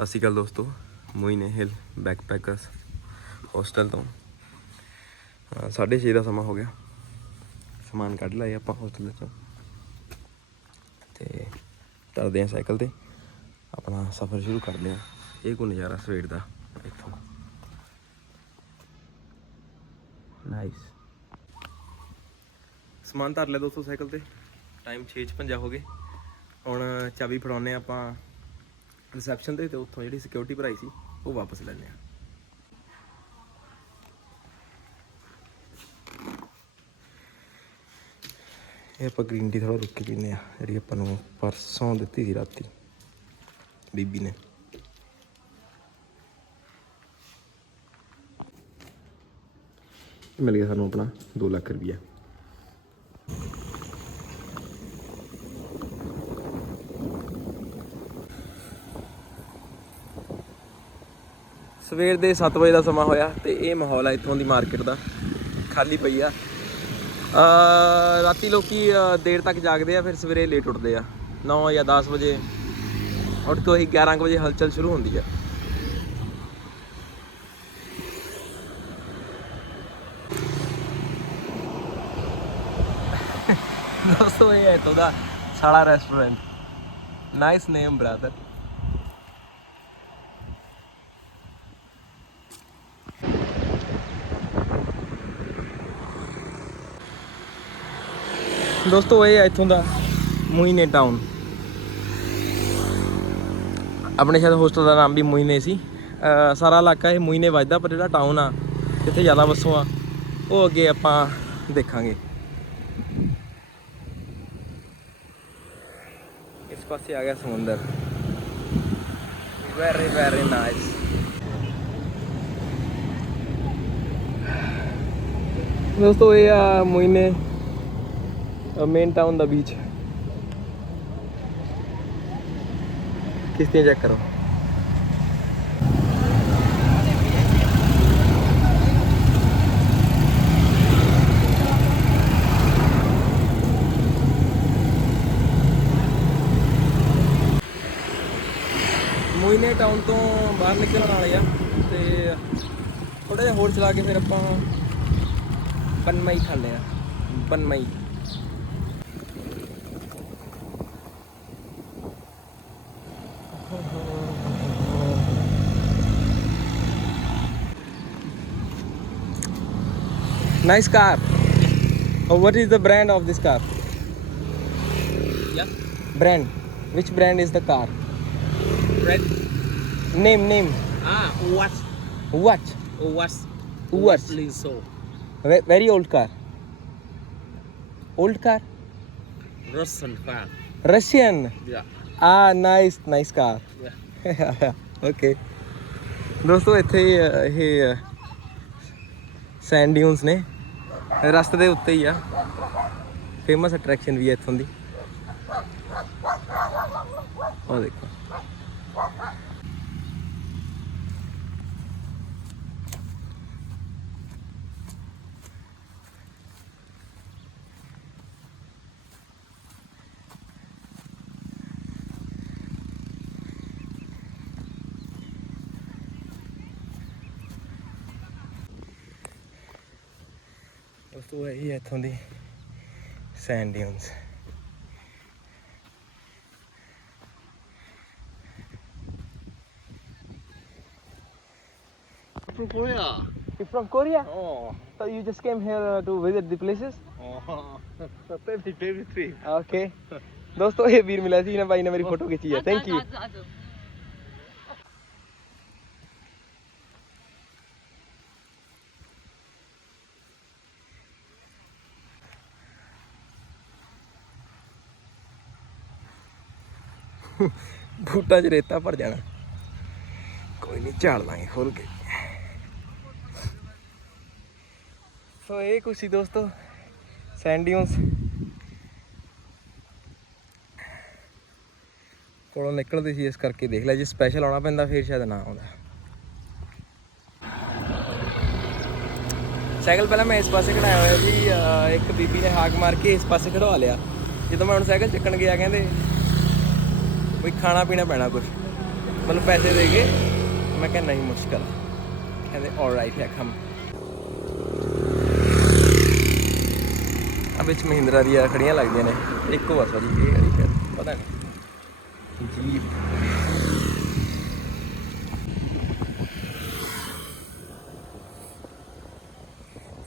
ਸਤਿ ਸ਼੍ਰੀ ਅਕਾਲ ਦੋਸਤੋ ਮੋਇਨੇ ਹਿਲ backpackers hostel ਤੋਂ। ਅਹ ਸਾਢੇ ਛੇ ਦਾ ਸਮਾਂ ਹੋ ਗਿਆ। ਸਮਾਨ ਕੱਢ ਲਿਆ ਆਪਾਂ ਹੋਸਟਲ 'ਚੋਂ ਤੇ ਚਲਦੇ ਆ ਸਾਈਕਲ ਤੇ। ਆਪਣਾ ਸਫ਼ਰ ਸ਼ੁਰੂ ਕਰਦੇ ਆ ਇਹ ਕੋ ਨਜ਼ਾਰਾ ਸਵੇਰ ਦਾ, ਇੱਥੋਂ। ਨਾਈਸ ਸਮਾਨ ਧਰ ਲਿਆ ਦੋਸਤੋ ਸਾਈਕਲ ਤੇ। ਟਾਈਮ 6:50 ਹੋ ਗਏ। ਹੁਣ ਚਾਬੀ ਫੜਾਉਨੇ ਆਪਾਂ। ਰਿਸੈਪਸ਼ਨ ਤੇ ਤੇ ਉੱਥੋਂ ਜਿਹੜੀ ਸਿਕਿਉਰਿਟੀ ਭਰਾਈ ਸੀ, ਉਹ ਵਾਪਸ ਲੈਣੇ ਆ। ਇਹ ਆਪਾਂ ਗ੍ਰੀਨ ਟੀ ਥੋੜਾ ਰੁੱਕ ਕੇ ਪੀਨੇ ਆ, ਜਿਹੜੀ ਆਪਾਂ ਨੂੰ ਪਰਸੋਂ ਦਿੱਤੀ ਸੀ ਰਾਤੀ, ਬੀਬੀ ਨੇ। ਮਿਲ ਗਿਆ ਸਾਨੂੰ ਆਪਣਾ 2 ਲੱਖ ਰੁਪਈਆ। ਸਵੇਰ ਦੇ 7 ਵਜੇ ਦਾ ਸਮਾਂ ਹੋਇਆ ਤੇ ਇਹ ਮਾਹੌਲ ਆ ਇੱਥੋਂ ਦੀ ਮਾਰਕੀਟ ਦਾ। ਖਾਲੀ ਪਈ ਆ। ਅ ਰਾਤੀ ਲੋਕੀ ਦੇਰ ਤੱਕ ਜਾਗਦੇ ਆ, ਫਿਰ ਸਵੇਰੇ ਲੇਟ ਉੱਠਦੇ ਆ। 9 ਜਾਂ 10 ਵਜੇ ਉੱਠ ਕੇ ਉਹੀ 11 ਕੁ ਵਜੇ ਹਲਚਲ ਸ਼ੁਰੂ ਹੁੰਦੀ ਆ। ਦੋਸਤੋ, ਇਹ ਹੈ ਇੱਥੋਂ ਦਾ ਸਾਲਾ ਰੈਸਟੋਰੈਂਟ ਨਾਈਸ ਨੇਮ ਬ੍ਰਦਰ ਦੋਸਤੋ, ਇਹ ਆ ਇੱਥੋਂ ਦਾ ਮੋਇਨੇ ਟਾਊਨ ਆਪਣੇ ਸ਼ਾਇਦ ਹੋਸਟਲ ਦਾ ਨਾਮ ਵੀ ਮੋਇਨੇ ਸੀ। ਸਾਰਾ ਇਲਾਕਾ ਇਹ ਮੋਇਨੇ ਵੱਜਦਾ, ਪਰ ਜਿਹੜਾ ਟਾਊਨ ਆ, ਜਿੱਥੇ ਜ਼ਿਆਦਾ ਬੱਸੋਂ ਆ, ਉਹ ਅੱਗੇ ਆਪਾਂ ਦੇਖਾਂਗੇ। ਇਸ ਪਾਸੇ ਆ ਗਿਆ ਸਮੁੰਦਰ। ਵੈਰੀ ਵੈਰੀ ਨਾਈਸ ਦੋਸਤੋ, ਇਹ ਆ ਮੋਇਨੇ ਮੇਨ ਟਾਊਨ ਦਾ ਬੀਚ ਕਿਸ਼ਤੀਆਂ ਚੈੱਕ ਕਰੋ? ਮੋਇਨੇ ਟਾਊਨ ਤੋਂ ਬਾਹਰ ਨਿਕਲਣ ਵਾਲੇ ਆ ਤੇ ਥੋੜਾ ਜਿਹਾ ਹੋਰ ਚਲਾ ਕੇ ਫਿਰ ਆਪਾਂ ਬਨਮਈ ਖਾਂਦੇ ਆ। ਬਨਮਈ। Nice car. Oh, what is the brand of this car? Yeah. Brand. Which brand is the car? Red. Name, name. Ah, what? What? What? What? Please so. Ve- Very old car. Old car? Russian car. Russian. Yeah. Ah, nice, nice car. Yeah. Okay ਦੋਸਤੋ ਇੱਥੇ ਹੀ, ਅਹ, ਇਹ send ਡਿਊਨਸ ਨੇ ਰਸਤੇ ਦੇ ਉੱਤੇ ਹੀ ਆ। Famous attraction ਵੀ ਹੈ ਇੱਥੋਂ ਦੀ। ਉਹ ਦੇਖੋ। ਦੋਸਤੋ ਇਹ ਹੈ ਇੱਥੋਂ ਦੀ sand dunes From Korea. You from Korea? Oh. So you just came here uh, to visit the places? Oh. Baby, baby three. Okay. ਦੋਸਤੋ ਇਹ ਵੀਰ ਮਿਲਿਆ ਸੀ ਨਾ ਬਾਈ ਨੇ ਮੇਰੀ ਫੋਟੋ ਖਿੱਚੀ ਹੈ ਥੈਂਕ ਯੂ ਬੂਟਾਂ 'ਚ ਰੇਤਾ ਭਰ ਜਾਣਾ। ਕੋਈ ਨਹੀਂ ਝਾੜ ਲਾਂਗੇ ਖੋਲ ਕੇ। ਸੋ ਇਹ ਕੁਛ ਸੀ ਦੋਸਤੋ ਸੈਂਡੀਓਨਸ ਕੋਲੋਂ ਨਿਕਲਦੇ ਸੀ ਇਸ ਕਰਕੇ ਦੇਖ ਲਿਆ, ਜੇ ਸਪੈਸ਼ਲ ਆਉਣਾ ਪੈਂਦਾ ਫਿਰ ਸ਼ਾਇਦ ਨਾ ਆਉਂਦਾ। ਸਾਈਕਲ ਪਹਿਲਾਂ ਮੈਂ ਇਸ ਪਾਸੇ ਖੜਾਇਆ ਹੋਇਆ ਸੀ ਇੱਕ ਬੀਬੀ ਨੇ ਹਾਕ ਮਾਰ ਕੇ ਇਸ ਪਾਸੇ ਖੜਵਾ ਲਿਆ। ਜਦੋਂ ਮੈਂ ਹੁਣ ਸਾਈਕਲ ਚੱਕਣ ਗਿਆ, ਕਹਿੰਦੇ ਵੀ ਖਾਣਾ ਪੀਣਾ ਪੈਣਾ ਕੁਝ ਮੈਨੂੰ ਪੈਸੇ ਦੇ ਕੇ ਮੈਂ ਕਿਹਾ ਨਹੀਂ ਮੁਸ਼ਕਲ। ਆ। ਕਹਿੰਦੇ ਆਲਰਾਈਟ ਹੈ ਕਮ ਆ ਵਿੱਚ ਮਹਿੰਦਰਾ ਦੀਆਂ ਖੜੀਆਂ ਲੱਗਦੀਆਂ ਨੇ। ਇੱਕੋ ਬਸ ਵਾਲੀ ਇਹ ਵਾਲੀ ਫਿਰ। ਪਤਾ ਨਹੀਂ। ਜੀਪ।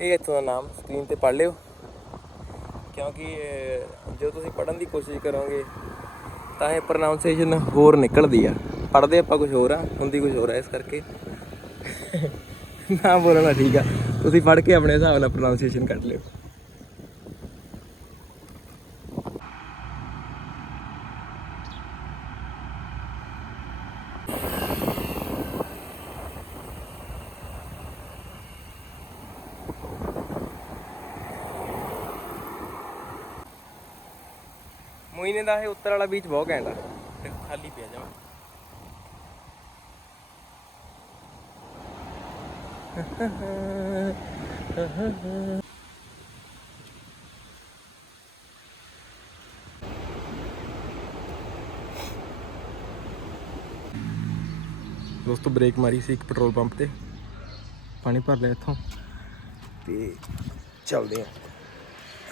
ਇਹ ਇੱਥੋਂ ਦਾ ਨਾਮ ਸਕਰੀਨ ਤੇ ਪੜ੍ਹ ਲਿਓ। ਕਿਉਂਕਿ ਅਹ, ਜਦੋਂ ਤੁਸੀਂ ਪੜ੍ਹਨ ਦੀ ਕੋਸ਼ਿਸ਼ ਕਰੋਗੇ ਤਾਂ ਇਹ ਪ੍ਰੋਨਾਂਸੀਏਸ਼ਨ ਹੋਰ ਨਿਕਲਦੀ ਆ। ਪੜ੍ਹਦੇ ਆਪਾਂ ਕੁਝ ਹੋਰ ਆ, ਹੁੰਦੀ ਕੁਝ ਹੋਰ ਆ ਇਸ ਕਰਕੇ। ਨਾ ਬੋਲਣਾ ਠੀਕ ਆ। ਤੁਸੀਂ ਪੜ੍ਹ ਕੇ ਆਪਣੇ ਹਿਸਾਬ ਨਾਲ ਪ੍ਰੋਨਾਂਸੀਏਸ਼ਨ ਕੱਢ ਲਿਓ। ਦਾ ਇਹ ਉੱਤਰ ਵਾਲਾ ਬੀਚ ਬਹੁਤ ਘੈਂਟ ਆ। ਤੇ ਖਾਲੀ ਪਿਆ ਜਾਵਾ ਦੋਸਤੋ ਬ੍ਰੇਕ ਮਾਰੀ ਸੀ ਇੱਕ ਪੈਟਰੋਲ ਪੰਪ ਤੇ। ਪਾਣੀ ਭਰ ਲਿਆ ਇੱਥੋਂ। ਤੇ ਚੱਲਦੇ ਆ।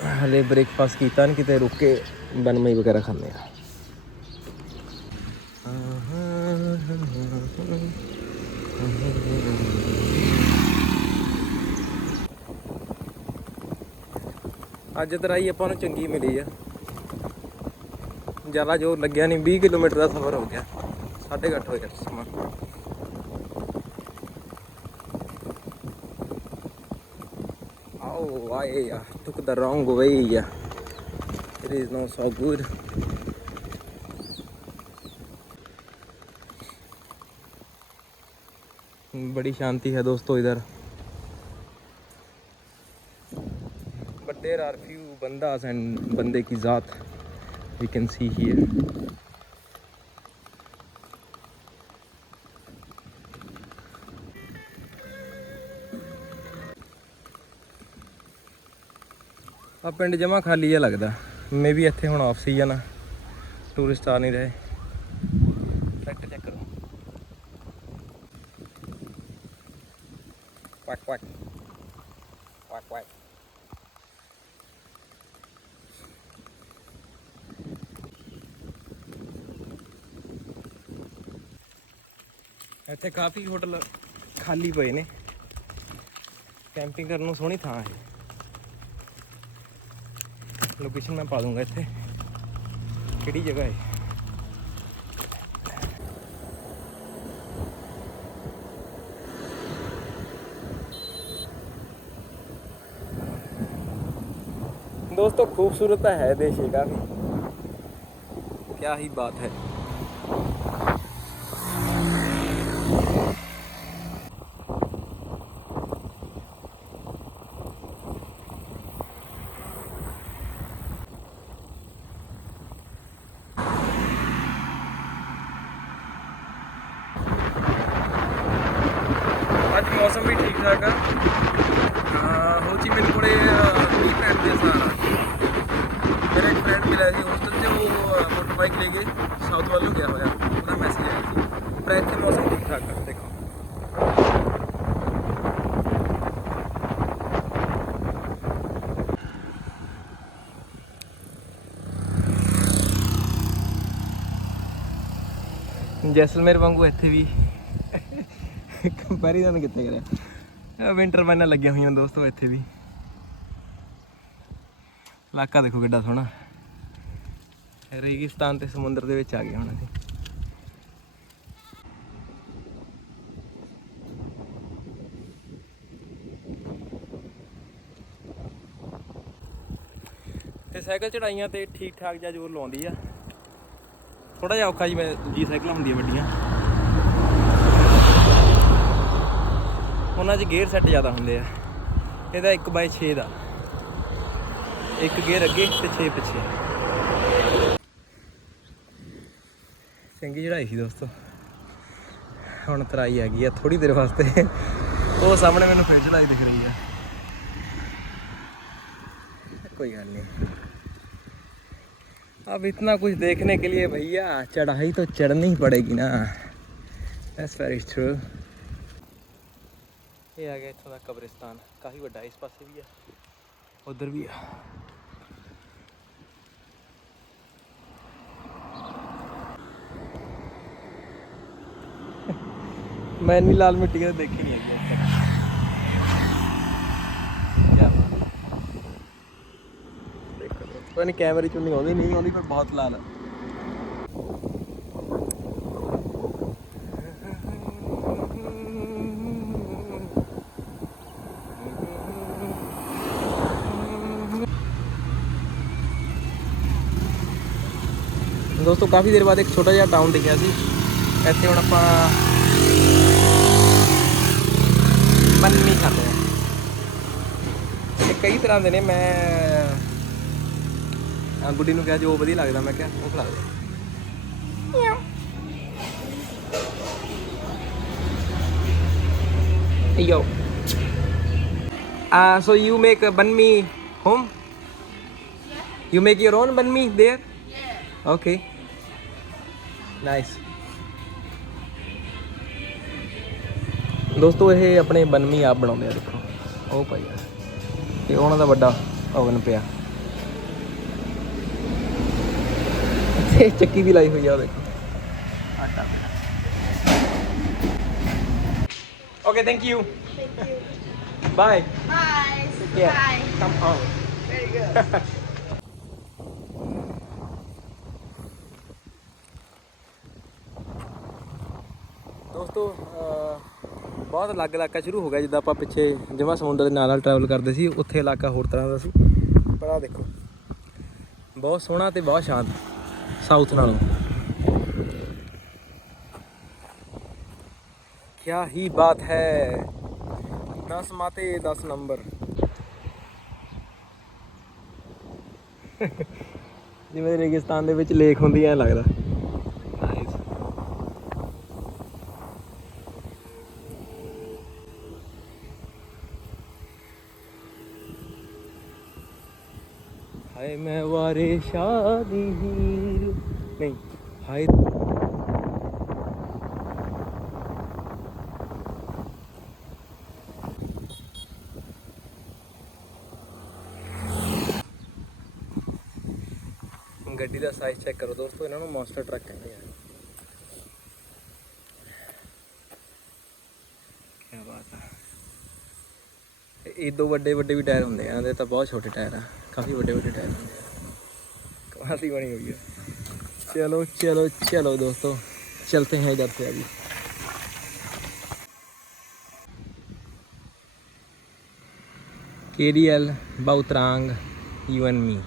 ਹਲੇ ਬ੍ਰੇਕਫਾਸਟ ਕੀਤਾ ਨਹੀਂ ਕਿਤੇ ਰੁਕ ਕੇ ਬਨਮਈ ਵਗੈਰਾ ਖਾਂਦੇ ਆ। ਅੱਜ ਤਰਾਈ ਆਪਾਂ ਨੂੰ ਚੰਗੀ ਮਿਲੀ ਆ। ਜ਼ਿਆਦਾ ਜ਼ੋਰ ਲੱਗਿਆ ਨਹੀਂ 20 ਕਿਲੋਮੀਟਰ ਦਾ ਸਫ਼ਰ ਹੋ ਗਿਆ। 8:30 ਹੋ ਗਿਆ ਸਮਾਂ। why I took the wrong way. It is not so good. बड़ी शांति है दोस्तों इधर बट देर आर फ्यू बंदास एंड बंदे की ज़ात वी कैन सी हियर ਆ ਪਿੰਡ ਜਮਾ ਖਾਲੀ ਜਿਹਾ ਲੱਗਦਾ। ਮੇ ਵੀ ਇੱਥੇ ਹੁਣ ਆਫ ਸੀਜ਼ਨ ਆ ਟੂਰਿਸਟ ਆ ਨਹੀਂ ਰਹੇ। ਟਰੈਕਟਰ ਚੈੱਕ ਕਰੋ। ਕੁਆਕ ਕੁਆਕ ਕੁਆਕ ਕੁਆਕ ਇੱਥੇ ਕਾਫੀ ਹੋਟਲ ਖਾਲੀ ਪਏ ਨੇ। ਕੈਂਪਿੰਗ ਕਰਨ ਨੂੰ ਸੋਹਣੀ ਥਾਂ ਹੈ। लोकेशन मैं पा दूँगा इतने। कि जगह है। दोस्तों, खूबसूरत है देश ये काफ़ी। क्या ही बात है। ਬਾਈਕ ਲੈ ਕੇ ਸਾਊਥ ਵੱਲ ਨੂੰ ਗਿਆ ਹੋਇਆ। ਉਹਦਾ ਮੈਸੇਜ ਆਇਆ ਸੀ। ਪਰ ਇੱਥੇ ਮੌਸਮ ਠੀਕ ਠਾਕ ਆ, ਦੇਖੋ। ਜੈਸਲਮੇਰ ਵਾਂਗੂ ਇੱਥੇ ਵੀ ਕੰਪੈਰੀਜ਼ਨ ਕਿੱਥੇ ਕਰਿਆ? ਵਿੰਟਰ ਵਾਈਨਾਂ ਲੱਗੀਆਂ ਹੋਈਆਂ ਦੋਸਤੋ ਇੱਥੇ ਵੀ। ਇਲਾਕਾ ਦੇਖੋ ਕਿੱਡਾ ਸੋਹਣਾ। ਰੇਗਿਸਤਾਨ ਤੇ ਸਮੁੰਦਰ ਦੇ ਵਿੱਚ ਆ ਗਏ ਹੁਣ ਅਸੀਂ ਤੇ ਸਾਈਕਲ ਚੜਾਈਆਂ ਤੇ ਠੀਕ ਠਾਕ ਜਿਹਾ ਜ਼ੋਰ ਲਾਉਂਦੀ ਆ। ਥੋੜਾ ਜਿਹਾ ਔਖਾ ਜਿਵੇਂ ਜੀ ਸਾਈਕਲਾਂ ਹੁੰਦੀਆਂ ਵੱਡੀਆਂ। ਉਹਨਾਂ 'ਚ ਗੇਅਰ ਸੈੱਟ ਜ਼ਿਆਦਾ ਹੁੰਦੇ ਆ। ਇਹਦਾ 1/6 ਦਾ। ਇੱਕ ਗੇਅਰ ਅੱਗੇ ਤੇ 6 ਪਿੱਛੇ। ਚੰਗੀ ਚੜਾਈ ਸੀ ਦੋਸਤੋ ਹੁਣ ਤਰਾਈ ਆ ਗਈ ਆ ਥੋੜੀ ਦੇਰ ਵਾਸਤੇ ਉਹ ਸਾਹਮਣੇ ਮੈਨੂੰ ਫਿਰ ਚੜਾਈ ਦਿਖ ਰਹੀ ਆ कोई गल नहीं अब इतना कुछ देखने के लिए भैया चढ़ाई तो चढ़नी ही पड़ेगी ना That's very true. ਇਹ ਆ ਗਿਆ ਇੱਥੋਂ ਦਾ ਕਬਰਿਸਤਾਨ ਕਾਫੀ ਵੱਡਾ ਇਸ ਪਾਸੇ ਵੀ ਆ ਉਧਰ ਵੀ ਆ ਮੈਂ ਇੰਨੀ ਲਾਲ ਮਿੱਟੀ ਕਦੇ ਦੇਖੀ ਨਹੀਂ ਹੈਗੀ। ਪਤਾ ਨਹੀਂ ਕੈਮਰੇ ਚੋਂ ਨਹੀਂ ਆਉਂਦੀ ਨਹੀਂ, ਆਉਂਦੀ ਪਰ ਬਹੁਤ ਲਾਲ ਆ। ਦੋਸਤੋ, ਕਾਫੀ ਦੇਰ ਬਾਅਦ ਇੱਕ ਛੋਟਾ ਜਿਹਾ ਟਾਊਨ ਦਿਖਿਆ ਸੀ। ਇੱਥੇ ਹੁਣ ਆਪਾਂ ਬੰਨੀ ਖਾਂਦੇ ਆ ਇਹ ਕਈ ਤਰ੍ਹਾਂ ਦੇ ਨੇ ਮੈਂ ਆ ਗੁੱਡੀ ਨੂੰ ਕਿਹਾ ਜੋ ਵਧੀਆ ਲੱਗਦਾ ਮੈਂ ਕਿਹਾ ਉਹ ਖਿਲਾ ਦੇ. Uh, so you make a banh mi home? You make your own banh mi there? Yeah. Okay. Nice. ਦੋਸਤੋ ਇਹ ਆਪਣੇ ਬਨਮੀ ਆਪ ਬਣਾਉਂਦੇ ਆ ਦੇਖੋ ਉਹ ਭਾਈ ਤੇ ਉਹਨਾਂ ਦਾ ਵੱਡਾ ਓਵਨ ਪਿਆ ਤੇ ਚੱਕੀ ਵੀ ਲਾਈ ਹੋਈ ਆ ਉਹ ਦੇਖੋ ਆਟਾ okay thank you bye Bye. Yeah. Bye. Come on. Very good. ਦੋਸਤੋ ਅਹ, ਬਹੁਤ ਅਲੱਗ ਇਲਾਕਾ ਸ਼ੁਰੂ ਹੋ ਗਿਆ ਜਿੱਦਾਂ ਆਪਾਂ ਪਿੱਛੇ ਜਮਾ ਸਮੁੰਦਰ ਦੇ ਨਾਲ ਨਾਲ ਟਰੈਵਲ ਕਰਦੇ ਸੀ, ਉੱਥੇ ਇਲਾਕਾ ਹੋਰ ਤਰ੍ਹਾਂ ਦਾ ਸੀ। ਪਰ ਆਹ ਦੇਖੋ, ਬਹੁਤ ਸੋਹਣਾ ਤੇ ਬਹੁਤ ਸ਼ਾਂਤ ਸਾਊਥ ਨਾਲੋਂ। ਕਿਆ ਹੀ ਬਾਤ ਹੈ। 10 ਮਾਤੇ 10 ਨੰਬਰ। ਜਿਵੇਂ ਰੇਗਿਸਤਾਨ ਦੇ ਵਿੱਚ ਲੇਕ ਹੁੰਦੀ ਐ ਲੱਗਦਾ ਨਾਈਸ ਹਾਏ ਮੈਂ ਵਾਰੇ ਸ਼ਾਦੀ ਹੀਰ। ਨਹੀਂ, ਹਾਏ। ਗੱਡੀ ਦਾ ਸਾਈਜ਼ ਚੈੱਕ ਕਰੋ ਦੋਸਤੋ, ਇਹਨਾਂ ਨੂੰ ਮੌਨਸਟਰ ਟਰੱਕ ਕਹਿੰਦੇ ਆ। ਕੀ ਬਾਤ ਹੈ ਇਹ ਦੋ ਵੱਡੇ ਵੱਡੇ ਵੀ ਟਾਇਰ ਹੁੰਦੇ ਆ, ਇਹਦੇ ਤਾਂ ਬਹੁਤ ਛੋਟੇ ਟਾਇਰ ਆ, ਕਾਫੀ ਵੱਡੇ ਵੱਡੇ ਟਾਇਰ ਹੁੰਦੇ ਆ। खासी बनी हुई है चलो चलो चलो दोस्तों चलते हैं इधर से अभी केरियल बाउतरांग you and me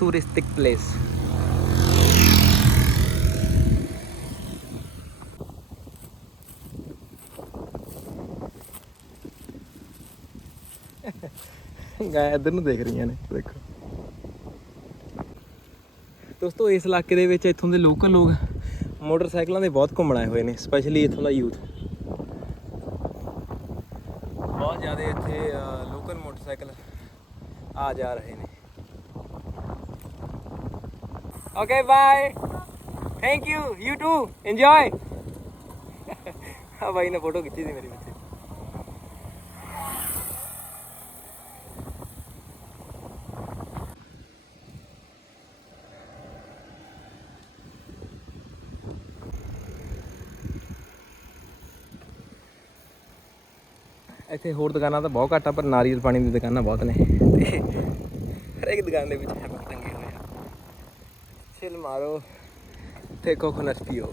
touristic place ਗਾਇ ਇਧਰ ਨੂੰ ਦੇਖ ਰਹੀਆਂ ਨੇ ਦੇਖੋ ਦੋਸਤੋ, ਇਸ ਇਲਾਕੇ ਦੇ ਵਿੱਚ ਇੱਥੋਂ ਦੇ ਲੋਕਲ ਲੋਕ ਮੋਟਰਸਾਈਕਲਾਂ ਦੇ ਬਹੁਤ ਘੁੰਮਣ ਆਏ ਹੋਏ ਨੇ ਸਪੈਸ਼ਲੀ ਇੱਥੋਂ ਦਾ ਯੂਥ ਬਹੁਤ ਜ਼ਿਆਦਾ ਇੱਥੇ ਲੋਕਲ ਮੋਟਰਸਾਈਕਲ ਆ ਜਾ ਰਹੇ ਨੇ। Okay bye thank you you too enjoy ਆ ਬਾਈ ਨੇ ਫੋਟੋ ਖਿੱਚੀ ਸੀ ਮੇਰੀ ਇੱਥੇ ਹੋਰ ਦੁਕਾਨਾਂ ਤਾਂ ਬਹੁਤ ਘੱਟ ਆ, ਪਰ ਨਾਰੀਅਲ ਪਾਣੀ ਦੀ ਦੁਕਾਨਾਂ ਬਹੁਤ ਨੇ। ਤੇ ਹਰੇਕ ਦੁਕਾਨ ਦੇ ਵਿੱਚ ਹੈਪਨ ਟੰਗੇ ਹੋਏ ਆ। ਛਿਲ ਮਾਰੋ ਤੇ ਕੋਕੋਨਟ ਪੀਓ।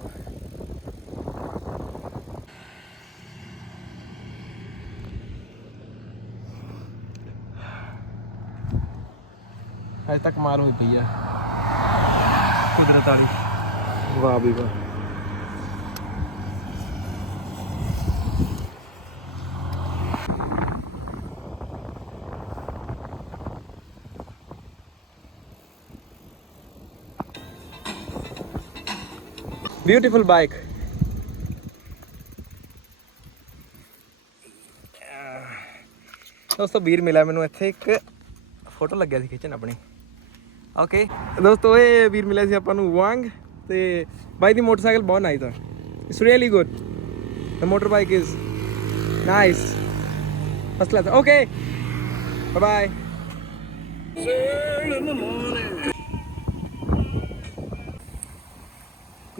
ਅਜੇ ਤੱਕ ਮਾਰ ਹੋਈ ਪਈ ਆ। ਕੁਦਰਤ ਵਾਲੀ। ਵਾਹ ਵੀ ਵਾਹ। ਬਿਊਟੀਫੁਲ ਬਾਈਕ ਦੋਸਤੋ, ਵੀਰ ਮਿਲਿਆ ਮੈਨੂੰ ਇੱਥੇ ਇੱਕ ਫੋਟੋ ਲੱਗਿਆ ਸੀ ਖਿੱਚਣ ਆਪਣੀ ਓਕੇ ਦੋਸਤੋ, ਇਹ ਵੀਰ ਮਿਲਿਆ ਸੀ ਆਪਾਂ ਨੂੰ ਵਾਂਗ ਤੇ ਬਾਈ ਦੀ ਮੋਟਰਸਾਈਕਲ ਬਹੁਤ ਨਾਈਸ ਆ It's really good. Motorbike is nice First class. Okay. Bye bye.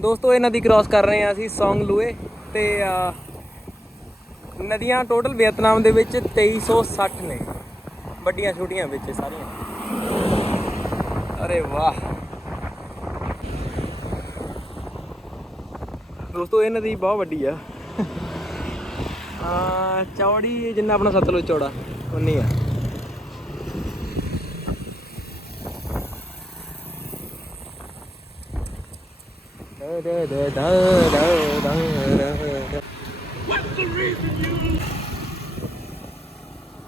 ਦੋਸਤੋ ਇਹ ਨਦੀ ਕ੍ਰਾਸ ਕਰ ਰਹੇ ਹਾਂ ਅਸੀਂ ਸੌਂਗ ਲੂਏ ਤੇ ਨਦੀਆਂ ਟੋਟਲ ਵੀਅਤਨਾਮ ਦੇ ਵਿੱਚ 2360 ਨੇ। ਵੱਡੀਆਂ ਛੋਟੀਆਂ ਵਿੱਚ ਸਾਰੀਆਂ। ਅਰੇ ਵਾਹ। ਦੋਸਤੋ ਇਹ ਨਦੀ ਬਹੁਤ ਵੱਡੀ ਆ। ਆ ਚੌੜੀ ਜਿੰਨਾ ਆਪਣਾ ਸਤਲੁਜ ਚੌੜਾ ਉਨੀ ਆ।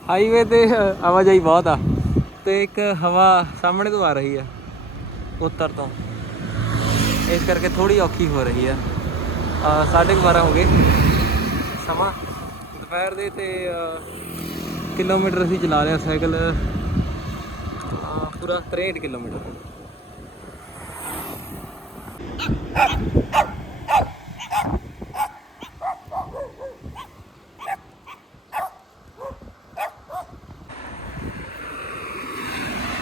ਹਾਈਵੇ ਤੇ ਆਵਾਜਾਈ ਬਹੁਤ ਆ ਤੇ ਇੱਕ ਹਵਾ ਸਾਹਮਣੇ ਤੋਂ ਆ ਰਹੀ ਆ ਉੱਤਰ ਤੋਂ। ਇਸ ਕਰਕੇ ਥੋੜੀ ਔਖੀ ਹੋ ਰਹੀ ਆ। ਆ, ਸਾਢੇ ਕੁ ਬਾਰਾਂ ਹੋ ਗਏ। ਸਮਾਂ ਦੁਪਹਿਰ ਦੇ ਤੇ ਕਿਲੋਮੀਟਰ ਅਸੀਂ ਚਲਾ ਲਿਆ ਸਾਈਕਲ। ਪੂਰਾ 63 ਕਿਲੋਮੀਟਰ।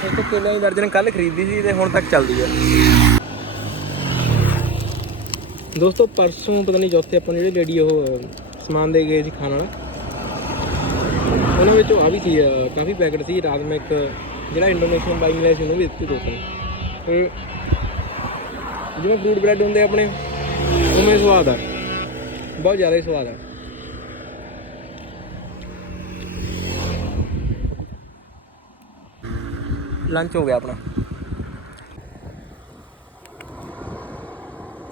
ਇਹ ਕਿਲੋ ਦੀ ਦਰਜਨ ਕੱਲ ਖਰੀਦੀ ਸੀ ਤੇ ਹੁਣ ਤੱਕ ਚੱਲਦੀ ਆ। ਦੋਸਤੋ, ਪਰਸੋਂ ਪਤਾ ਨਹੀਂ ਚੌਥੇ ਆਪਾਂ ਨੂੰ ਜਿਹੜੇ ਡੈਡੀ ਉਹ ਸਮਾਨ ਦੇ ਗਏ ਸੀ ਖਾਣ ਵਾਲਾ। ਉਹਨਾਂ ਵਿੱਚੋਂ ਆ ਵੀ ਸੀ ਕਾਫੀ ਪੈਕਟ ਸੀ, ਰਾਤ ਮੈਂ ਇੱਕ ਜਿਹੜਾ ਇੰਡੋਨੇਸ਼ੀਅਨ ਬਾਈ ਮਿਲਿਆ ਸੀ, ਉਹਨੂੰ ਵੀ ਦਿੱਤੀ ਦੋਸਤੋ ਤੇ ਜਿਵੇਂ ਫਰੂਟ ਬ੍ਰੈਡ ਹੁੰਦੇ ਆਪਣੇ, ਉਵੇਂ ਸਵਾਦ ਆ। ਬਹੁਤ ਜ਼ਿਆਦਾ ਹੀ ਸਵਾਦ ਆ। ਲੰਚ ਹੋ ਗਿਆ ਆਪਣਾ।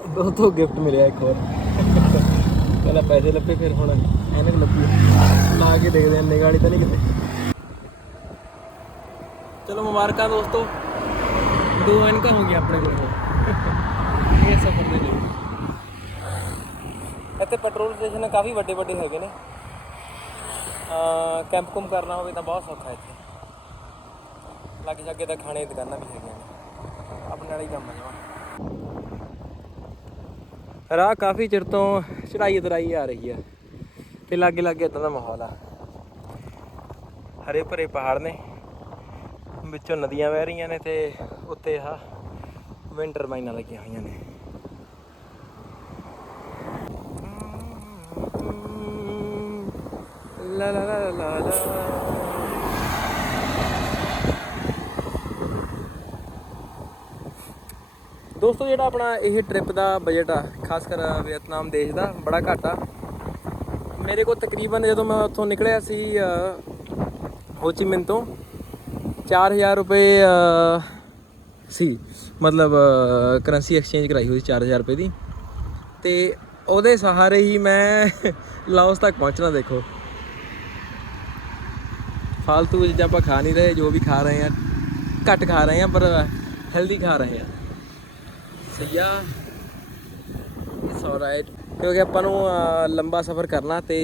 ਦੋਸਤੋ ਗਿਫਟ ਮਿਲਿਆ ਇੱਕ ਹੋਰ। ਪਹਿਲਾਂ ਪੈਸੇ ਲੱਭੇ, ਫਿਰ ਹੁਣ ਐਨਕ ਲੱਭੀ ਲਾ ਕੇ ਦੇਖਦੇ ਆ ਨਿਗਾਲੀ ਤਾਂ ਨਹੀਂ ਕਿਤੇ। ਚਲੋ ਮੁਬਾਰਕਾਂ ਦੋਸਤੋ। ਦੋ ਐਨਕਾਂ ਹੋ ਗਈਆਂ ਆਪਣੇ ਕੋਲ। ਇਹ ਸਫਰ ਦੇ ਲਈ ਇੱਥੇ ਪੈਟਰੋਲ ਸਟੇਸ਼ਨ ਕਾਫੀ ਵੱਡੇ ਵੱਡੇ ਹੈਗੇ ਨੇ। ਕੈਂਪ ਕੁੰਮ ਕਰਨਾ ਹੋਵੇ ਤਾਂ ਬਹੁਤ ਸੌਖਾ ਇੱਥੇ। ਲਾਗੇ ਛਾਗੇ ਤਾਂ ਖਾਣੇ ਦੀਆਂ ਦੁਕਾਨਾਂ ਵੀ ਹੈਗੀਆਂ ਨੇ। ਆਪਣੇ ਨਾਲ ਹੀ ਕੰਮ ਹੈ ਰਾਹ ਕਾਫੀ ਚਿਰ ਤੋਂ ਚੜਾਈ ਉਤਰਾਈ ਆ ਰਹੀ ਹੈ ਤੇ ਲਾਗੇ ਲਾਗੇ ਇਦਾਂ ਦਾ ਮਾਹੌਲ ਆ। ਹਰੇ ਭਰੇ ਪਹਾੜ ਨੇ। ਵਿੱਚੋਂ ਨਦੀਆਂ ਵਹਿ ਰਹੀਆਂ ਨੇ ਤੇ ਉੱਤੇ ਆ ਵਿੰਟਰ ਮਾਈਨਾਂ ਲੱਗੀਆਂ ਹੋਈਆਂ ਨੇ। ਲਾ ਲਾ ਲਾ ਲਾ ਲਾ ਦੋਸਤੋ ਜਿਹੜਾ ਆਪਣਾ ਇਹ ਟ੍ਰਿਪ ਦਾ ਬਜਟ ਆ ਖਾਸ ਕਰ ਵੀਅਤਨਾਮ ਦੇਸ਼ ਦਾ ਬੜਾ ਘੱਟ ਆ। ਮੇਰੇ ਕੋਲ ਤਕਰੀਬਨ ਜਦੋਂ ਮੈਂ ਉੱਥੋਂ ਨਿਕਲਿਆ ਸੀ ਅ, ਹੋ ਚੀ ਮਿਨ ਤੋਂ 4000 ਰੁਪਏ ਸੀ। ਮਤਲਬ ਕਰੰਸੀ ਐਕਸਚੇਂਜ ਕਰਾਈ ਹੋਈ ਸੀ 4000 ਰੁਪਏ ਦੀ। ਤੇ ਉਹਦੇ ਸਹਾਰੇ ਹੀ ਮੈਂ ਲਾਓਸ ਤੱਕ ਪਹੁੰਚਣਾ ਦੇਖੋ। ਫालतू ਚੀਜ਼ਾਂ ਆਪਾਂ ਖਾ ਨਹੀਂ ਰਹੇ, ਜੋ ਵੀ ਖਾ ਰਹੇ ਆ ਘੱਟ ਖਾ ਰਹੇ ਆ ਪਰ ਹੈਲਦੀ ਖਾ ਰਹੇ ਆ। ਸਹੀਆ ਇਟਸ ਆਲਰਾਈਟ ਕਿਉਂਕਿ ਆਪਾਂ ਨੂੰ ਲੰਬਾ ਸਫ਼ਰ ਕਰਨਾ ਤੇ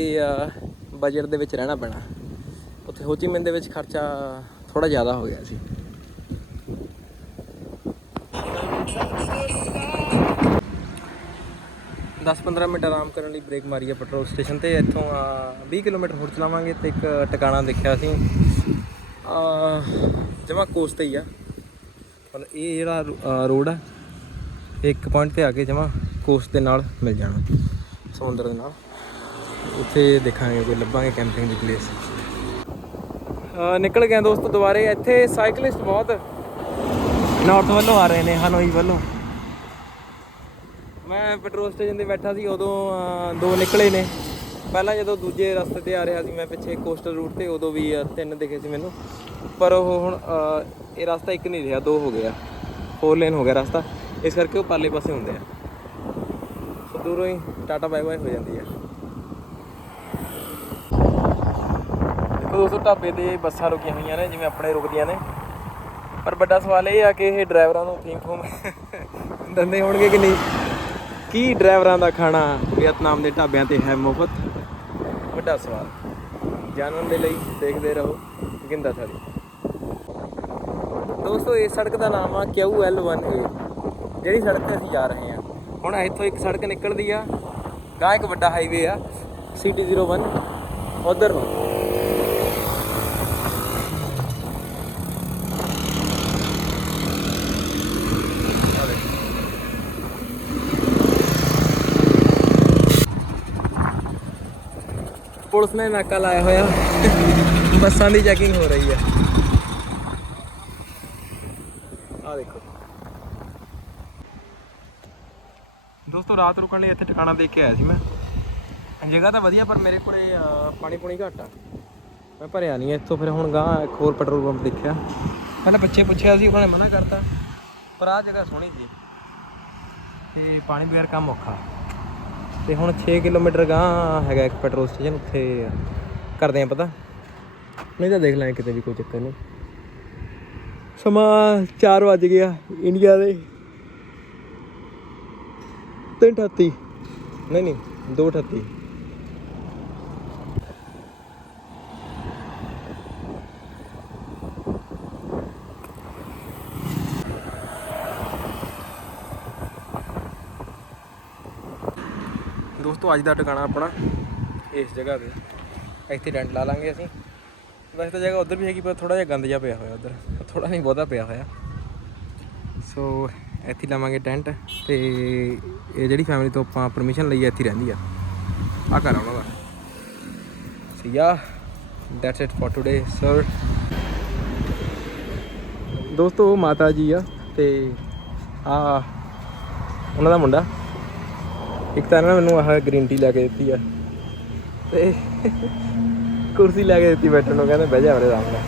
ਬਜਟ ਦੇ ਵਿੱਚ ਰਹਿਣਾ ਪੈਣਾ। ਉੱਥੇ ਹੋ ਚੀ ਦੇ ਵਿੱਚ ਖਰਚਾ ਥੋੜਾ ਜ਼ਿਆਦਾ ਹੋ ਗਿਆ ਸੀ। ਦਸ 15 ਮਿੰਟ ਆਰਾਮ ਕਰਨ ਲਈ ਬ੍ਰੇਕ ਮਾਰੀ ਆ ਪੈਟਰੋਲ ਸਟੇਸ਼ਨ ਤੇ। ਇੱਥੋਂ ਅਹ, 20 ਕਿਲੋਮੀਟਰ ਹੋਰ ਚਲਾਵਾਂਗੇ ਤੇ ਇੱਕ ਟਿਕਾਣਾ ਦੇਖਿਆ ਸੀ। ਜਮਾ ਕੋਸਟ ਤੇ ਹੀ ਆ। ਪਰ ਇਹ ਜਿਹੜਾ ਰੋਡ ਆ ਇੱਕ ਪੁਆਇੰਟ ਤੇ ਆ ਕੇ ਜਮਾ ਕੋਸਟ ਦੇ ਨਾਲ ਮਿਲ ਜਾਣਾ ਸਮੁੰਦਰ ਦੇ ਨਾਲ। ਉੱਥੇ ਦੇਖਾਂਗੇ ਕੋਈ ਲੱਭਾਂਗੇ ਕੈਂਪਿੰਗ ਦੀ ਪਲੇਸ ਨਿਕਲ ਗਏ ਦੋਸਤੋ ਦੁਬਾਰੇ। ਇੱਥੇ ਸਾਈਕਲਿਸਟ ਬਹੁਤ। ਨਾਰਥ ਵੱਲੋਂ ਆ ਰਹੇ ਨੇ ਹਨੋਈ ਵੱਲੋਂ। ਮੈਂ ਪੈਟਰੋਲ ਸਟੇਸ਼ਨ ਤੇ ਬੈਠਾ ਸੀ, ਉਦੋਂ ਦੋ ਨਿਕਲੇ ਨੇ। ਪਹਿਲਾਂ ਜਦੋਂ ਦੂਜੇ ਰਸਤੇ ਤੇ ਆ ਰਿਹਾ ਸੀ, ਮੈਂ ਪਿੱਛੇ ਕੋਸਟਲ ਰੂਟ ਤੇ, ਉਦੋਂ ਵੀ ਤਿੰਨ ਦਿਖੇ ਸੀ ਮੈਨੂੰ। ਪਰ ਉਹ ਹੁਣ ਇਹ ਰਸਤਾ ਇੱਕ ਨਹੀਂ ਰਿਹਾ, ਦੋ ਹੋ ਗਿਆ। ਫੋਰ ਲੇਨ ਹੋ ਗਿਆ ਰਸਤਾ। ਇਸ ਕਰਕੇ ਉਹ ਪਰਲੇ ਪਾਸੇ ਹੁੰਦੇ ਆ। ਸੋ ਦੂਰੋਂ ਹੀ ਟਾਟਾ ਬਾਏ ਬਾਏ ਹੋ ਜਾਂਦੀ ਆ। ਦੇਖੋ ਦੋਸਤੋ, ਢਾਬੇ ਤੇ ਬੱਸਾਂ ਰੁਕੀਆਂ ਹੋਈਆਂ ਨੇ, ਜਿਵੇਂ ਆਪਣੇ ਰੁਕਦੀਆਂ ਨੇ। ਪਰ ਵੱਡਾ ਸਵਾਲ ਇਹ ਆ ਕਿ ਇਹ ਡਰਾਈਵਰਾਂ ਨੂੰ ਫੀਮ ਫੂਮ ਦਿੰਦੇ ਹੋਣਗੇ ਕਿ ਨਹੀਂ? ਕੀ ਡਰਾਈਵਰਾਂ ਦਾ ਖਾਣਾ ਵੀਅਤਨਾਮ ਦੇ ਢਾਬਿਆਂ ਤੇ ਹੈ ਮੁਫਤ? ਵੱਡਾ ਸਵਾਲ। ਜਾਣਨ ਦੇ ਲਈ ਦੇਖਦੇ ਰਹੋ ਗਿੰਦਾ ਥਾਲੀ। ਦੋਸਤੋ ਇਸ ਸੜਕ ਦਾ ਨਾਮ ਆ QL1A ਜਿਹੜੀ ਸੜਕ ਤੇ ਅਸੀਂ ਜਾ ਰਹੇ ਹਾਂ। ਹੁਣ ਇੱਥੋਂ ਇੱਕ ਸੜਕ ਨਿਕਲਦੀ ਆ। ਗਾਂ ਇੱਕ ਵੱਡਾ ਹਾਈਵੇ ਆ, ਸਿਟੀ 01 ਉਧਰ ਨੂੰ ਆ ਦੇਖ। ਪੁਲਿਸ ਨੇ ਨਾਕਾ ਲਾਇਆ ਹੋਇਆ। ਬੱਸਾਂ ਦੀ ਚੈਕਿੰਗ ਹੋ ਰਹੀ ਹੈ। ਆ ਦੇਖੋ। ਦੋਸਤੋ, ਰਾਤ ਰੁਕਣ ਲਈ ਇੱਥੇ ਟਿਕਾਣਾ ਦੇਖ ਕੇ ਆਇਆ ਸੀ ਮੈਂ। ਜਗ੍ਹਾ ਤਾਂ ਵਧੀਆ, ਪਰ ਮੇਰੇ ਕੋਲੇ ਪਾਣੀ ਪੂਣੀ ਘੱਟ ਆ। ਮੈਂ ਭਰਿਆ ਨਹੀਂ ਇੱਥੋਂ, ਫਿਰ ਹੁਣ ਗਾਂ ਇੱਕ ਹੋਰ ਪੈਟਰੋਲ ਪੰਪ ਦੇਖਿਆ। ਪਹਿਲਾਂ ਬੱਚੇ ਪੁੱਛਿਆ ਸੀ, ਉਹਨਾਂ ਨੇ ਮਨਾ ਕਰਤਾ। ਪਰ ਆਹ ਜਗ੍ਹਾ ਸੋਹਣੀ ਸੀ। ਤੇ ਪਾਣੀ ਬਗੈਰ ਕੰਮ ਔਖਾ। ਤੇ ਹੁਣ 6 ਕਿਲੋਮੀਟਰ ਗਾਂ ਹੈਗਾ ਇੱਕ ਪੈਟਰੋਲ ਸਟੇਸ਼ਨ ਉੱਥੇ ਕਰਦੇ ਆ ਪਤਾ। ਨਹੀਂ ਤਾਂ ਦੇਖ ਲਾਂਗੇ ਕਿਤੇ ਵੀ ਕੋਈ ਚੱਕਰ ਨਹੀਂ। ਸਮਾਂ 4 ਵਜ ਗਿਆ ਇੰਡੀਆ ਦੇ। 3:38 ਨਹੀਂ ਨਹੀਂ 2:38 ਦੋਸਤੋ ਅੱਜ ਦਾ ਟਿਕਾਣਾ ਆਪਣਾ ਇਸ ਜਗ੍ਹਾ ਤੇ। ਇੱਥੇ ਟੈਂਟ ਲਾ ਲਾਂਗੇ ਅਸੀਂ। ਵੈਸੇ ਤਾਂ ਜਗ੍ਹਾ ਉਧਰ ਵੀ ਹੈਗੀ, ਪਰ ਥੋੜਾ ਜਿਹਾ ਗੰਦ ਜਿਹਾ ਪਿਆ ਹੋਇਆ ਉਧਰ। ਥੋੜਾ ਨਹੀਂ, ਬਹੁਤਾ ਪਿਆ ਹੋਇਆ। ਸੋ ਇੱਥੇ ਹੀ ਲਾਵਾਂਗੇ ਟੈਂਟ ਤੇ ਇਹ ਜਿਹੜੀ ਫੈਮਿਲੀ ਤੋਂ ਆਪਾਂ ਪਰਮਿਸ਼ਨ ਲਈ ਇੱਥੇ ਰਹਿੰਦੀ ਆ। ਆ ਘਰ ਆ ਦਾ। So yeah that's it for today sir ਦੋਸਤੋ ਮਾਤਾ ਜੀ ਆ ਤੇ ਆ ਉਹਨਾਂ ਦਾ ਮੁੰਡਾ। ਇੱਕ ਤਾਂ ਨਾ ਮੈਨੂੰ ਆਹ ਗ੍ਰੀਨ ਟੀ ਲੈ ਕੇ ਦਿੱਤੀ ਆ। ਤੇ ਕੁਰਸੀ ਲੈ ਕੇ ਦਿੱਤੀ ਬੈਠਣ ਨੂੰ, ਕਹਿੰਦੇ ਬਹਿ ਜਾ ਮੇਰੇ ਆਰਾਮ ਨਾਲ।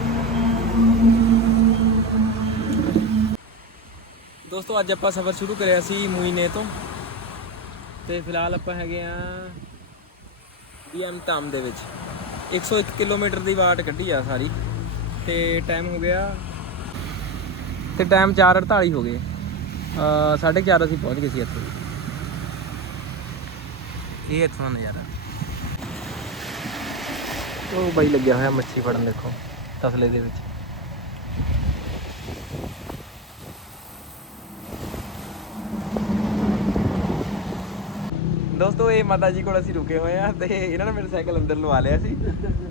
ਦੋਸਤੋ, ਅੱਜ ਆਪਾਂ ਸਫ਼ਰ ਸ਼ੁਰੂ ਕਰਿਆ ਸੀ ਮੂਈਨੇ ਤੋਂ। ਤੇ ਫਿਲਹਾਲ ਆਪਾਂ ਹੈਗੇ ਆ ਬੀਐਮ ਟਾਮ ਦੇ ਵਿੱਚ। 101 ਕਿਲੋਮੀਟਰ ਦੀ ਵਾਟ ਕੱਢੀ ਆ ਸਾਰੀ। ਤੇ ਟਾਈਮ ਹੋ ਗਿਆ ਤੇ ਟਾਈਮ 4:48 ਹੋ ਗਏ। ਅ 4:30 ਅਸੀਂ ਪਹੁੰਚ ਗਏ ਸੀ ਇੱਥੇ। ਇਹ ਇੱਥੋਂ ਦਾ ਨਜ਼ਾਰਾ। ਉਹ ਬਾਈ ਲੱਗਿਆ ਹੋਇਆ ਮੱਛੀ ਫੜਨ ਦੇਖੋ ਤਸਲੇ ਦੇ ਵਿੱਚ। ਦੋਸਤੋ ਇਹ ਮਾਤਾ ਜੀ ਕੋਲ ਅਸੀਂ ਰੁਕੇ ਹੋਏ ਆ ਤੇ ਇਹਨਾਂ ਨੇ ਮੇਰਾ ਸਾਈਕਲ ਅੰਦਰ ਲਵਾ ਲਿਆ ਸੀ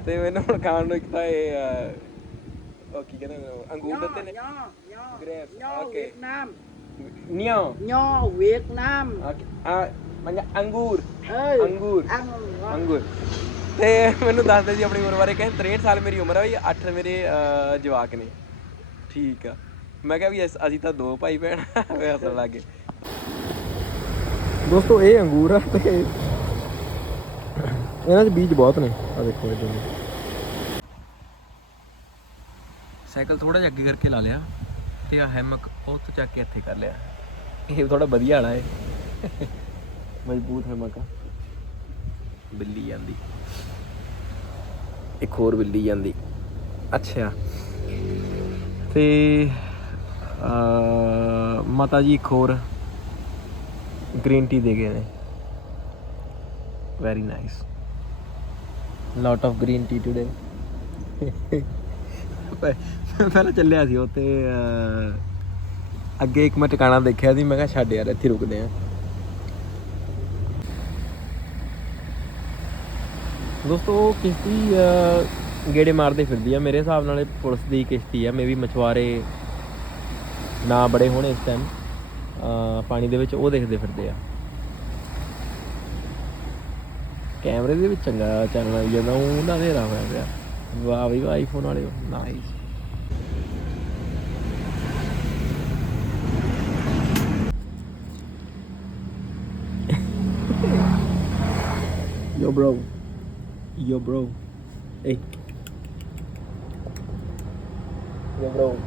ਤੇ ਮੈਨੂੰ ਹੁਣ ਖਾਣ ਨੂੰ ਇੱਕ ਤਾਂ ਇਹ ਉਹ ਕੀ ਕਹਿੰਦੇ ਨੇ ਅੰਗੂਰ ਦਿੱਤੇ ਨੇ। okay. Việt Nam, ਨਿਓ Việt Nam. ਆ ਮੰਨ ਅੰਗੂਰ। ਅੰਗੂਰ. ਅੰਗੂਰ। ਤੇ ਮੈਨੂੰ ਦੱਸਦੇ ਸੀ ਆਪਣੀ ਉਮਰ ਬਾਰੇ ਕਹਿੰਦੇ 63 ਸਾਲ ਮੇਰੀ ਉਮਰ ਆ ਵੀ 8 ਮੇਰੇ ਜਵਾਕ ਨੇ। ਠੀਕ ਆ। ਮੈਂ ਕਿਹਾ ਵੀ ਅਸ- ਤਾਂ ਦੋ ਭਾਈ ਭੈਣ ਵੇ ਹੱਸਣ ਲੱਗੇ। ਦੋਸਤੋ ਇਹ ਅੰਗੂਰ ਆ ਤੇ ਇਹਨਾਂ ਦੇ ਬੀਜ ਬਹੁਤ ਨੇ। ਆ ਦੇਖੋ ਇਹ ਦੋਨੇ ਸਾਈਕਲ ਥੋੜਾ ਜਿਹਾ ਅੱਗੇ ਕਰਕੇ ਲਾ ਲਿਆ ਤੇ ਆ ਹੈਮਕ ਉਹ ਤੋਂ ਚੱਕ ਕੇ ਇੱਥੇ ਕਰ ਲਿਆ। ਇਹ ਥੋੜਾ ਵਧੀਆ ਵਾਲਾ ਹੈ ਮਜ਼ਬੂਤ ਹੈਮਕ ਆ। ਬਿੱਲੀ ਜਾਂਦੀ। ਇੱਕ ਹੋਰ ਬਿੱਲੀ ਜਾਂਦੀ। ਅੱਛਾ। ਤੇ ਅ ਮਾਤਾ ਜੀ ਇੱਕ ਹੋਰ ਗ੍ਰੀਨ ਟੀ ਦੇ ਗਏ ਨੇ। Very nice lot of green tea today ਪਹਿਲਾਂ ਚੱਲਿਆ ਸੀ ਉੱਥੇ ਅ, ਅੱਗੇ ਇੱਕ ਮੈਂ ਟਿਕਾਣਾ ਦੇਖਿਆ ਸੀ ਮੈਂ ਕਿਹਾ ਛੱਡ ਯਾਰ ਇੱਥੇ ਰੁਕਦੇ ਆ। ਦੋਸਤੋ ਉਹ ਕਿਸ਼ਤੀ ਗੇੜੇ ਮਾਰਦੇ ਫਿਰਦੀ ਆ। ਮੇਰੇ ਹਿਸਾਬ ਨਾਲ ਇਹ ਪੁਲਿਸ ਦੀ ਕਿਸ਼ਤੀ ਆ। ਮੇਬੀ ਮਛਵਾਰੇ ਨਾ ਬੜੇ ਹੋਣ ਇਸ ਟਾਈਮ ਪਾਣੀ ਦੇ ਵਿੱਚ ਉਹ ਦੇਖਦੇ ਫਿਰਦੇ ਆ। ਕੈਮਰੇ ਦੇ ਵਿੱਚ ਚੰਗਾ ਚੱਲਣਾ ਜਾਂਦਾ। ਉਹ ਨਾ ਹਨੇਰਾ ਹੋਇਆ ਪਿਆ। ਵਾਹ ਵੀ ਆਈਫੋਨ ਵਾਲੇ। Nice Yo, bro. Yo, bro. Hey. Yo, bro.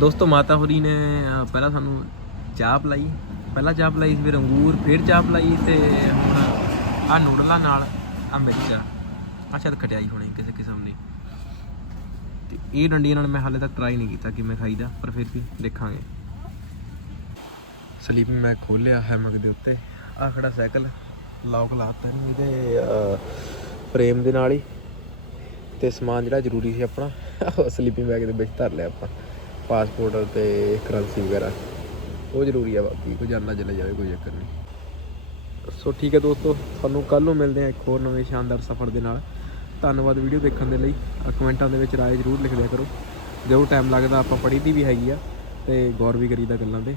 ਦੋਸਤੋ ਮਾਤਾ ਹੋਰੀ ਨੇ ਅਹ, ਪਹਿਲਾਂ ਸਾਨੂੰ ਚਾਹ ਪਲਾਈ ਪਹਿਲਾਂ ਚਾਹ ਪਲਾਈ ਫਿਰ ਅੰਗੂਰ ਫਿਰ ਚਾਹ ਪਲਾਈ ਤੇ ਹੁਣ ਆ ਨੂਡਲਾਂ ਨਾਲ ਆ ਮਿਰਚਾ ਆ ਸ਼ਾਇਦ ਖਟਿਆਈ ਹੋਣੀ ਕਿਸੇ ਕਿਸਮ ਦੀ ਤੇ ਇਹ ਡੰਡੀਆਂ ਨਾਲ ਮੈਂ ਹਾਲੇ ਤੱਕ ਟਰਾਈ ਨਹੀਂ ਕੀਤਾ ਕਿਵੇਂ ਖਾਈਦਾ ਪਰ ਫਿਰ ਵੀ ਦੇਖਾਂਗੇ ਸਲੀਪ ਮੈਂ ਖੋਲਿਆ ਹੈਮਕ ਦੇ ਉੱਤੇ। ਆ ਖੜਾ ਸਾਈਕਲ ਲੌਕ ਲਾਤਾ ਨਹੀਂ ਇਹਦੇ ਫਰੇਮ ਦੇ ਨਾਲ ਹੀ। ਤੇ ਸਮਾਨ ਜਿਹੜਾ ਜ਼ਰੂਰੀ ਸੀ ਆਪਣਾ ਸਲੀਪਿੰਗ ਬੈਗ ਦੇ ਵਿੱਚ ਧਰ ਲਿਆ ਆਪਾਂ। ਪਾਸਪੋਰਟ ਤੇ ਕਰੰਸੀ ਵਗੈਰਾ। ਉਹ ਜ਼ਰੂਰੀ ਆ ਬਾਕੀ, ਕੋਈ ਜਾਂਦਾ ਚਲੇ ਜਾਵੇ, ਕੋਈ ਚੱਕਰ ਨਹੀਂ। ਸੋ ਠੀਕ ਹੈ ਦੋਸਤੋ, ਤੁਹਾਨੂੰ ਕੱਲ ਨੂੰ ਮਿਲਦੇ ਹਾਂ ਇੱਕ ਹੋਰ ਨਵੇਂ ਸ਼ਾਨਦਾਰ ਸਫ਼ਰ ਦੇ ਨਾਲ। ਧੰਨਵਾਦ ਵੀਡੀਓ ਦੇਖਣ ਦੇ ਲਈ। ਕਮੈਂਟਾਂ ਦੇ ਵਿੱਚ ਰਾਏ ਜ਼ਰੂਰ ਲਿਖ ਦਿਆ ਕਰੋ। ਜਦੋਂ ਟਾਈਮ ਲੱਗਦਾ ਆਪਾਂ ਪੜ੍ਹੀ ਦੀ ਵੀ ਹੈਗੀ ਆ, ਤੇ ਗੌਰ ਵੀ ਕਰੀਦਾ ਗੱਲਾਂ ਤੇ।